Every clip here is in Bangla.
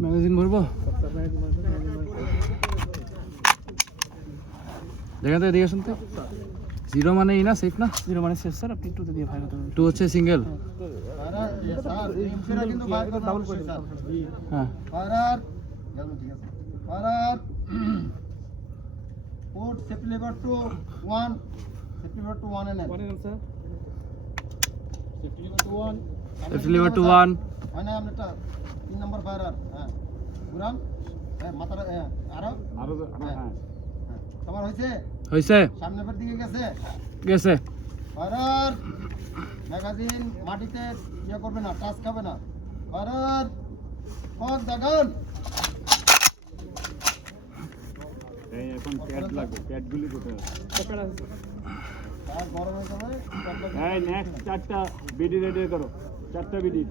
ম্যাগাজিন ভরবো দেখেন তো এদিকে শুনতে জিরো মানে ই না সেফ না জিরো মানে শেষ স্যার আপনি টুতে দিয়ে ফায়ার করতে টু হচ্ছে সিঙ্গেল ডাবল করে হ্যাঁ Port safety lever to 1. Safety lever to 1 and N. Sir Safety lever to 1. Safety lever to one হয় না আমরা 3 নাম্বার ফায়ার হ্যাঁ পুরান হ্যাঁ মাথার হ্যাঁ আরো হ্যাঁ তোমার হইছে হয়েছে সামনের দিকে গেছে গেছে ফায়ার ম্যাগাজিন মাটিতে ইয়ে করবে না টাচ খাবে না ফায়ার কত দাগান এই এখন প্যাড লাগবে প্যাডগুলি কোথায় আর গরম হয়ে যাবে এই নেক্সট চারটা বিডি রেডি করো চারটা বিডি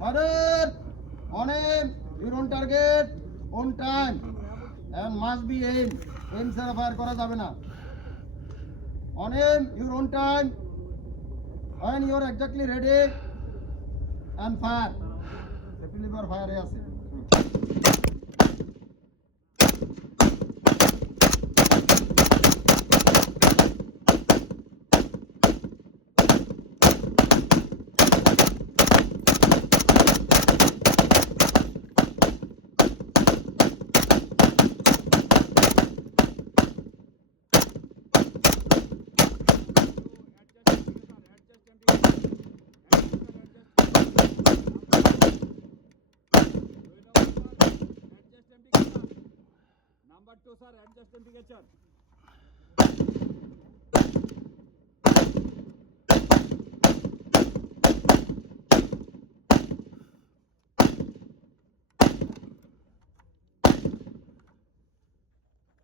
fire on aim your on target on time and must be aim ছাড়া ফায়ার করা যাবে না on aim your on time when you are exactly ready and fire safety lever fire আছে নাম্বার 2 স্যার অ্যাডজাস্ট টেম্পারেচার